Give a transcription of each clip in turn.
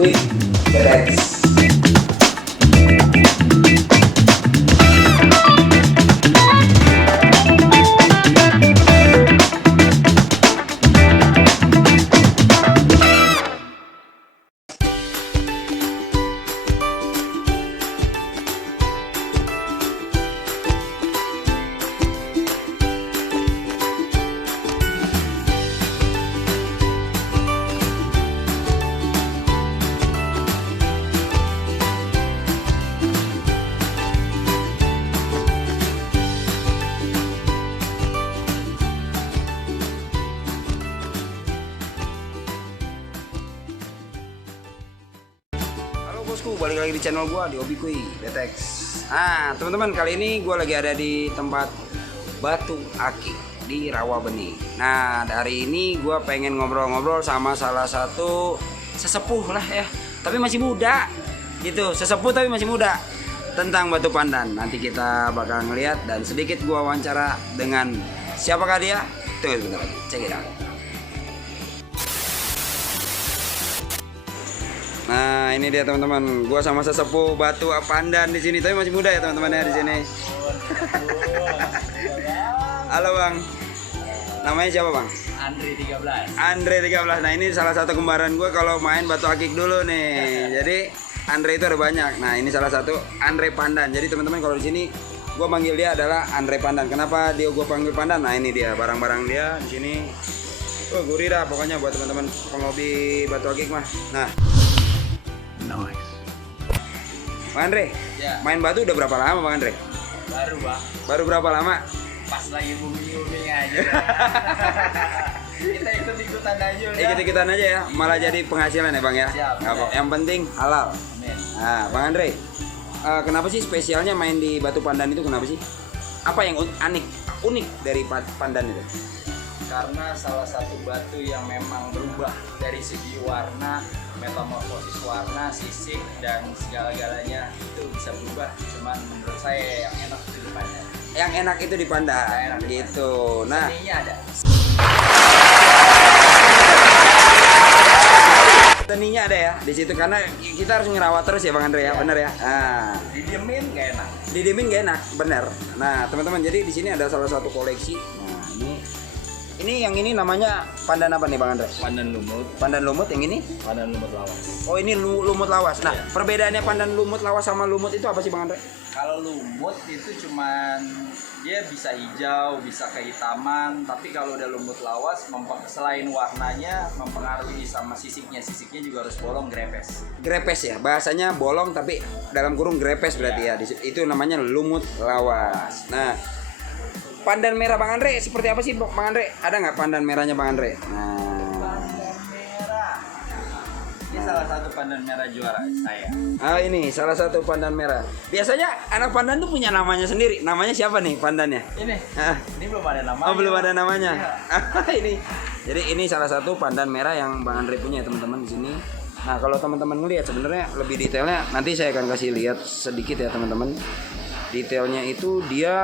Quick Berex. Bosku, balik lagi di channel gua di Hobi Kui Betex. Nah, teman-teman, kali ini gua lagi ada di tempat Batu Akik di Rawabeni. Nah, hari ini gua pengen ngobrol-ngobrol sama salah satu sesepuh lah ya, tapi masih muda gitu, sesepuh tapi masih muda, tentang batu pandan. Nanti kita bakal ngeliat dan sedikit gua wawancara dengan siapakah dia. Tunggu sebentar lagi, check it out. Nah, ini dia teman-teman, gua sama sesepuh batu pandan di sini, tapi masih muda ya teman-teman ya di sini. Halo Bang. Namanya siapa Bang? Andre 13. Andre 13. Nah, ini salah satu kembaran gua kalau main batu akik dulu nih. Jadi Andre itu ada banyak. Nah, ini salah satu Andre Pandan. Jadi teman-teman kalau di sini gua manggil dia adalah Andre Pandan. Kenapa dia gua panggil Pandan? Nah, ini dia barang-barang dia di sini. Oh, gurih dah pokoknya buat teman-teman penghobi batu akik mah. Nah, nice. Bang Andre, Ya. main batu udah berapa lama Bang Andre? Baru Bang, Baru berapa lama? pas lagi booming aja. Kita ikut-ikutan aja udah. Ikut-ikutan aja ya, malah jadi penghasilan ya Bang ya. Siap, Nggak apa, siap. yang penting halal. Amin. Nah, Bang Andre, kenapa sih spesialnya main di batu pandan itu? Kenapa sih? Apa yang unik dari pandan itu? Karena salah satu batu yang memang berubah dari segi warna, metamorfosis warna, sisik dan segala-galanya itu bisa berubah. Cuman menurut saya yang enak itu di pandan. Yang enak itu di pandan, Yang enak di gitu. Nah, Seninya ada. seninya ada ya di situ karena kita harus ngerawat terus ya Bang Andre ya, Ya. bener ya. Nah, Didiemin gak enak. didiemin gak enak, bener. Nah, teman-teman, jadi di sini ada salah satu koleksi. Nah, ini yang ini namanya pandan apa nih Bang Andre? Pandan lumut, Pandan lumut yang ini? pandan lumut lawas. Oh, ini lumut lawas. Nah, Iya. perbedaannya pandan lumut lawas sama lumut itu apa sih Bang Andre? Kalau lumut itu cuman dia bisa hijau, bisa kehitaman, tapi kalau udah lumut lawas selain warnanya mempengaruhi sama sisiknya juga harus bolong grepes. Grepes ya, bahasanya bolong tapi dalam kurung grepes berarti ya. Itu namanya lumut lawas. Nah, pandan merah Bang Andre seperti apa sih Bang Andre? Ada nggak pandan merahnya Bang Andre? Nah, Pandan merah. Ini salah satu pandan merah juara saya. ini salah satu pandan merah. Biasanya anak pandan tuh punya namanya sendiri. Namanya siapa nih pandannya? Ini, Ah, ini belum ada namanya. oh, belum ada namanya. Iya. Ini. Jadi ini salah satu pandan merah yang Bang Andre punya ya teman-teman di sini. Nah, kalau teman-teman ngelihat sebenarnya lebih detailnya nanti saya akan kasih lihat sedikit ya teman-teman. Detailnya itu dia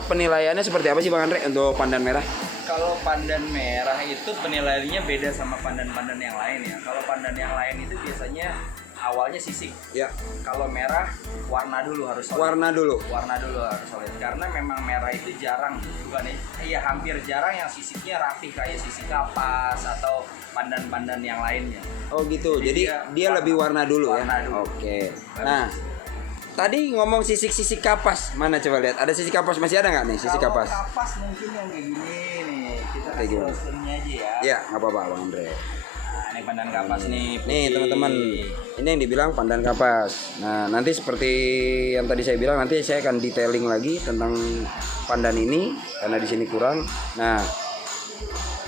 penilaiannya seperti apa sih Bang Andre untuk pandan merah? Kalau pandan merah itu penilaiannya beda sama pandan-pandan yang lain ya. Kalau pandan yang lain itu biasanya awalnya sisik. Ya, Kalau merah warna dulu harus solid. warna dulu. Warna dulu harus solid karena memang merah itu jarang, bukan iya hampir jarang yang sisiknya rapi kayak sisik kapas atau pandan-pandan yang lainnya. Oh gitu. Jadi Jadi dia lebih warna dulu ya. warna dulu. Oke. Nah, tadi ngomong sisik-sisik kapas. Mana coba lihat? Ada sisik kapas, masih ada nggak nih sisik Kalau kapas? kapas mungkin yang kayak gini nih, kita Kayak kasih gimana? roastingnya aja ya. Ya, nggak apa-apa Bang Andre. Nah, ini pandan kapas nih. Nih putih. teman-teman, ini yang dibilang pandan kapas. Nah, nanti seperti yang tadi saya bilang, nanti saya akan detailing lagi tentang pandan ini karena di sini kurang. Nah,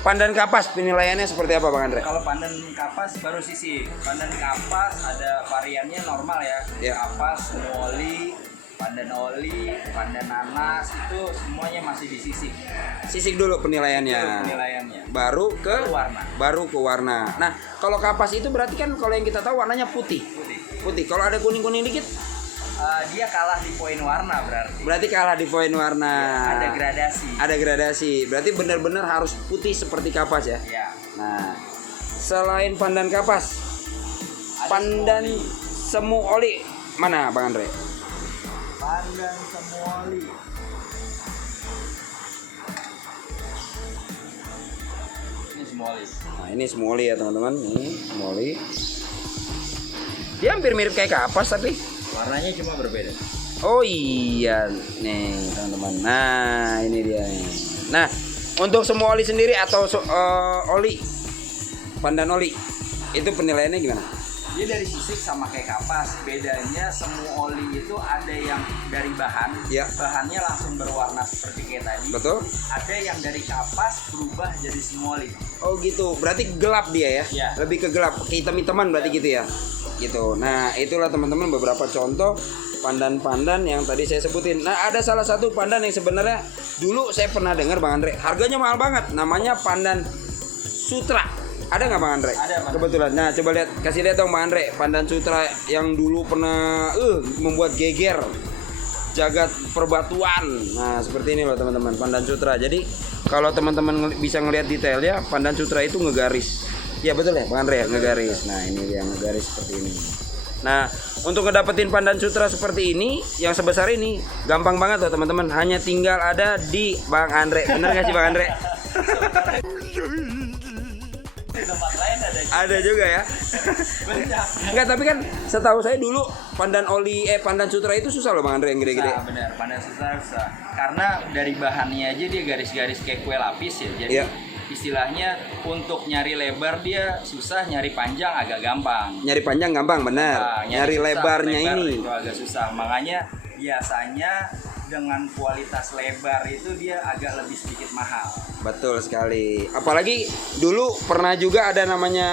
pandan kapas penilaiannya seperti apa Bang Andre? Kalau pandan kapas baru sisik. Pandan kapas ada variannya normal ya. Ya. Kapas, oli, pandan oli, pandan nanas itu semuanya masih di sisik. Sisik dulu penilaiannya. Itu penilaiannya. Baru ke Warna. Baru ke warna. Nah, kalau kapas itu berarti kan kalau yang kita tahu warnanya putih. Putih. Putih. Kalau ada kuning-kuning dikit, Dia kalah di poin warna berarti. berarti kalah di poin warna. Ada gradasi. Ada gradasi. Berarti benar-benar harus putih seperti kapas ya. Ya. Nah, selain pandan kapas, pandan semu oli mana Bang Andre? Pandan semu oli. Ini semu oli. Nah ini semu oli ya teman-teman, ini semu oli. Dia hampir mirip kayak kapas tapi Warnanya cuma berbeda. oh iya nih teman-teman. Nah ini dia nih. Nah untuk semu oli sendiri atau oli pandan oli itu penilaiannya gimana? Dia dari sisik sama kayak kapas. Bedanya semu oli itu ada yang dari bahan, Ya. bahannya langsung berwarna seperti kayak tadi. Betul? Ada yang dari kapas berubah jadi semu oli. Oh gitu, berarti gelap dia ya? Iya. Lebih ke gelap, ke hitam-hitaman berarti gitu ya? Gitu. Nah itulah teman-teman beberapa contoh pandan-pandan yang tadi saya sebutin. Nah ada salah satu pandan yang sebenarnya dulu saya pernah dengar Bang Andre, harganya mahal banget, namanya pandan sutra. Ada nggak Bang Andre? Ada, Bang. Kebetulan. Nah coba lihat, kasih lihat dong Bang Andre, pandan sutra yang dulu pernah membuat geger jagat perbatuan. Nah seperti ini loh teman-teman, pandan sutra. Jadi kalau teman-teman bisa ngelihat detailnya, pandan sutra itu ngegaris. Ya betul ya Bang Andre ya, ngegaris. Nah ini dia ngegaris seperti ini. Nah untuk ngedapetin pandan sutra seperti ini yang sebesar ini gampang banget loh teman-teman. Hanya tinggal ada di Bang Andre. Bener nggak sih Bang Andre? Di tempat lain ada Ada juga ya. banyak. Enggak, tapi kan setahu saya dulu pandan oli pandan sutra itu susah loh Bang Andre yang gede-gede. Nah, benar, pandan susah. Karena dari bahannya aja dia garis-garis kayak kue lapis ya. Jadi Iya. istilahnya untuk nyari lebar dia susah, nyari panjang agak gampang. Nyari panjang gampang benar. Nah, Nyari susah, lebarnya lebar ini. itu agak susah. Makanya biasanya dengan kualitas lebar itu dia agak lebih sedikit mahal. Betul sekali. Apalagi dulu pernah juga ada namanya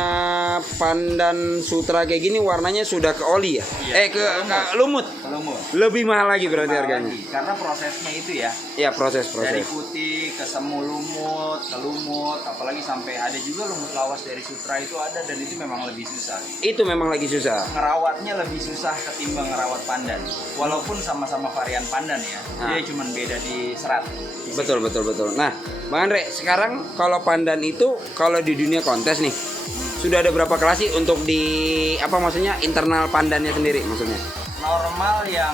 pandan sutra kayak gini warnanya sudah ke oli ya. Iya, Ke lumut. Kalau mau Lebih mahal lagi berarti harganya. karena prosesnya itu ya. Iya, Dari proses. putih ke semu lumut, ke lumut, apalagi sampai ada juga lumut lawas dari sutra itu ada dan itu memang lebih susah. Itu memang lagi susah. Ngerawatnya lebih susah ketimbang ngerawat pandan. Walaupun sama-sama varian pandan ya, Nah. dia cuma beda di serat. Betul. Nah, Bang Andre, sekarang kalau pandan itu kalau di dunia kontes nih sudah ada berapa kelas sih untuk di maksudnya internal pandannya sendiri maksudnya? Normal yang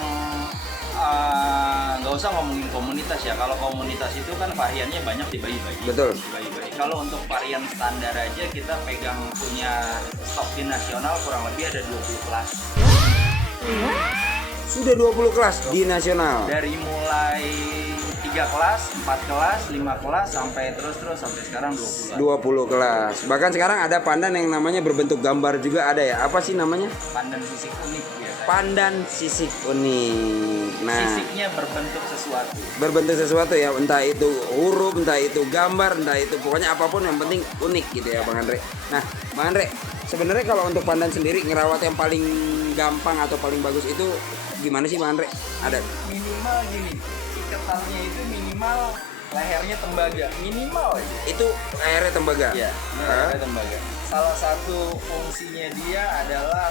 nggak usah ngomongin komunitas ya. Kalau komunitas itu kan variannya banyak dibagi-bagi. Betul. Dibagi-bagi. Kalau untuk varian standar aja kita pegang punya stok di nasional kurang lebih ada 20 kelas. Sudah 20 kelas di nasional. Dari mulai 3 kelas, 4 kelas, 5 kelas sampai terus sampai sekarang 20 kelas. 20 kelas. Bahkan sekarang ada pandan yang namanya berbentuk gambar juga ada ya. Apa sih namanya? Pandan sisik unik biasanya. Pandan sisik unik. Nah, Sisiknya berbentuk sesuatu. berbentuk sesuatu ya, entah itu huruf, entah itu gambar, entah itu pokoknya apapun yang penting unik gitu ya Bang Andre. Nah, Bang Andre, sebenarnya kalau untuk pandan sendiri ngerawat yang paling gampang atau paling bagus itu gimana sih Bang Andre? Ada Minimal gini, iketannya itu minimal lehernya tembaga, minimal aja. itu airnya tembaga. Iya, Hah? lehernya tembaga. Salah satu fungsinya dia adalah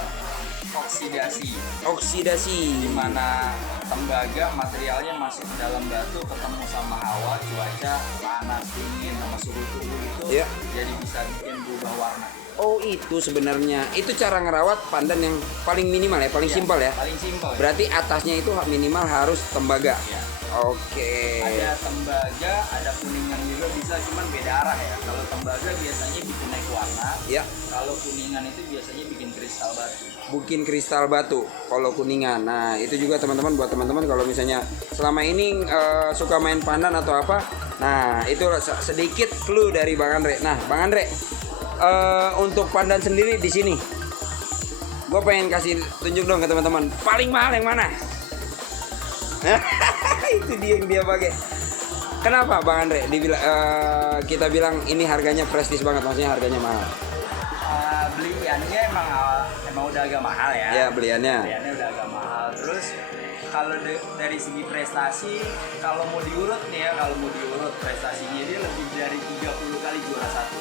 oksidasi, Oksidasi. di mana tembaga materialnya masuk ke dalam batu, ketemu sama hawa, cuaca panas, dingin, sama suhu tubuh itu, Iya. jadi bisa bikin berubah warna. Oh itu sebenarnya itu cara ngerawat pandan yang paling minimal ya, paling Iya, simpel ya. Paling simpel. Ya. Berarti atasnya itu minimal harus tembaga. Iya. Oke. Ada tembaga, ada kuningan juga bisa, cuman beda arah ya. Kalau tembaga biasanya bikin naik warna, Ya, kalau kuningan itu biasanya bikin kristal batu. bikin kristal batu kalau kuningan. Nah, itu juga teman-teman buat teman-teman kalau misalnya selama ini suka main pandan atau apa. Nah, itu sedikit clue dari Bang Andre. Nah, Bang Andre, untuk pandan sendiri di sini, gue pengen kasih tunjuk dong ke teman-teman. Paling mahal yang mana? Itu dia yang dia pakai. Kenapa Bang Andre kita bilang ini harganya prestis banget, maksudnya harganya mahal? Beliannya emang udah agak mahal ya. Ya, beliannya. Beliannya udah agak mahal. Terus kalau dari segi prestasi, kalau mau diurut nih ya, prestasinya dia lebih dari 30 kali juara satu.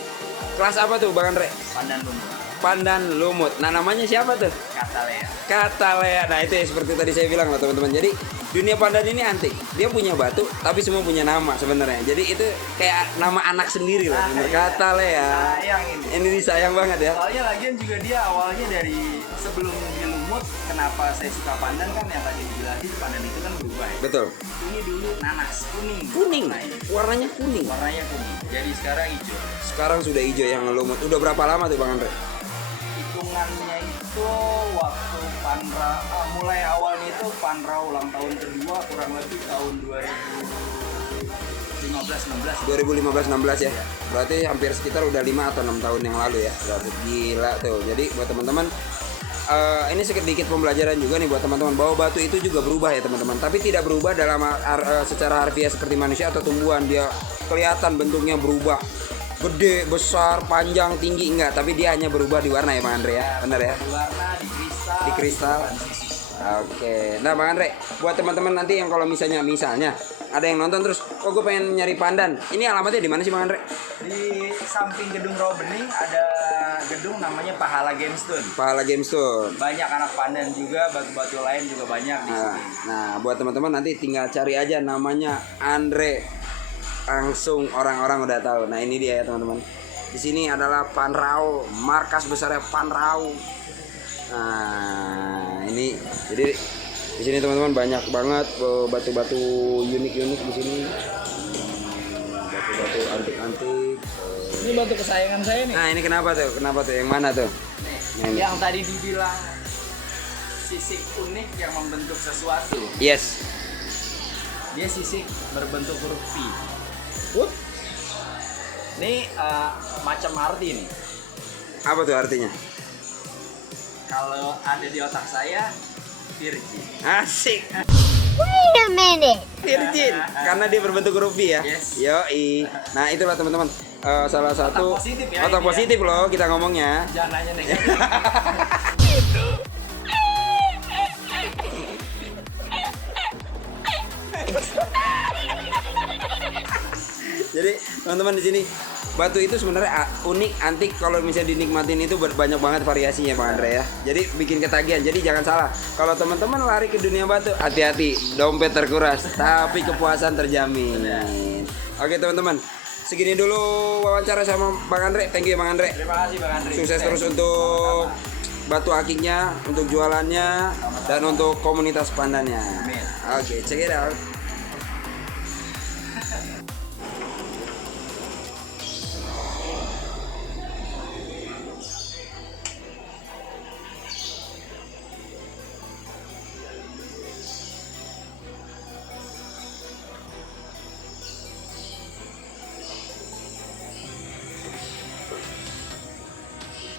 Kelas apa tuh Bang Andre? Pandan lumut. Pandan lumut. Nah, namanya siapa tuh? Catalea. Catalea. Nah, itu ya seperti tadi saya bilang loh teman-teman. Jadi dunia pandan ini antik. Dia punya batu, tapi semua punya nama sebenarnya. Jadi itu kayak nama anak sendiri lah, bener kata lah ya. Sayang ini. Ini disayang banget ya. Soalnya lagian juga dia awalnya dari sebelum di lumut, kenapa saya suka pandan kan yang tadi dijelasin pandan itu kan berubah ya. Betul. Ini dulu nanas kuning. Kuning, Warnanya. warnanya kuning. Warnanya kuning. Jadi sekarang hijau. Sekarang sudah hijau yang ngelumut. Udah berapa lama tuh Bang Andre? Hitungannya itu waktu mulai awalnya itu Panra ulang tahun kedua kurang lebih tahun 2015-16 ya. Berarti hampir sekitar udah 5 atau 6 tahun yang lalu ya. Berarti gila tuh. Jadi buat teman-teman ini sedikit pembelajaran juga nih buat teman-teman bahwa batu itu juga berubah ya teman-teman. Tapi tidak berubah dalam secara harfiah seperti manusia atau tumbuhan. Dia kelihatan bentuknya berubah. Gede, besar, panjang, tinggi enggak, tapi dia hanya berubah di warna ya Bang Andre ya. Benar ya? di warna, di kristal. Di kristal. dan sisi. Oke. Nah Bang Andre, buat teman-teman nanti yang kalau misalnya ada yang nonton terus, oh gue pengen nyari pandan. Ini alamatnya di mana sih Bang Andre? Di samping gedung Rawa Bening ada gedung namanya Pahala Gemstone. Pahala Gemstone. Banyak anak pandan juga, batu-batu lain juga banyak di sini. Nah, buat teman-teman nanti tinggal cari aja namanya Andre. Langsung orang-orang udah tahu. Nah, ini dia ya teman-teman. Di sini adalah Panrau, markas besarnya Panrau. Nah, ini jadi di sini teman-teman banyak banget batu-batu unik-unik di sini. Batu-batu antik-antik. Ini batu kesayangan saya nih. Nah, ini kenapa tuh? Kenapa tuh? Yang mana tuh? Nah, ini. Yang tadi dibilang sisik unik yang membentuk sesuatu. Yes. Dia sisik berbentuk huruf V. Ini macam arti nih. Apa tuh artinya? Kalau ada di otak saya, virgin. Asik. Wait a minute. Virgin karena dia berbentuk huruf V ya. Yes. Yoi. Nah, itulah teman-teman. Salah satu positif ya otak ini ya. positif loh kita ngomongnya. Jangan nanya negatif. Jadi teman-teman di sini batu itu sebenarnya unik, antik. Kalau misalnya dinikmatin itu banyak banget variasinya Bang Andre ya. Jadi bikin ketagihan. Jadi jangan salah. Kalau teman-teman lari ke dunia batu, hati-hati, dompet terkuras, tapi kepuasan terjamin. Oke teman-teman, segini dulu wawancara sama Bang Andre. Thank you Bang Andre. Terima kasih Bang Andri. Sukses terus untuk batu akiknya, untuk jualannya, dan untuk komunitas pandannya. Amin. Oke, check it out.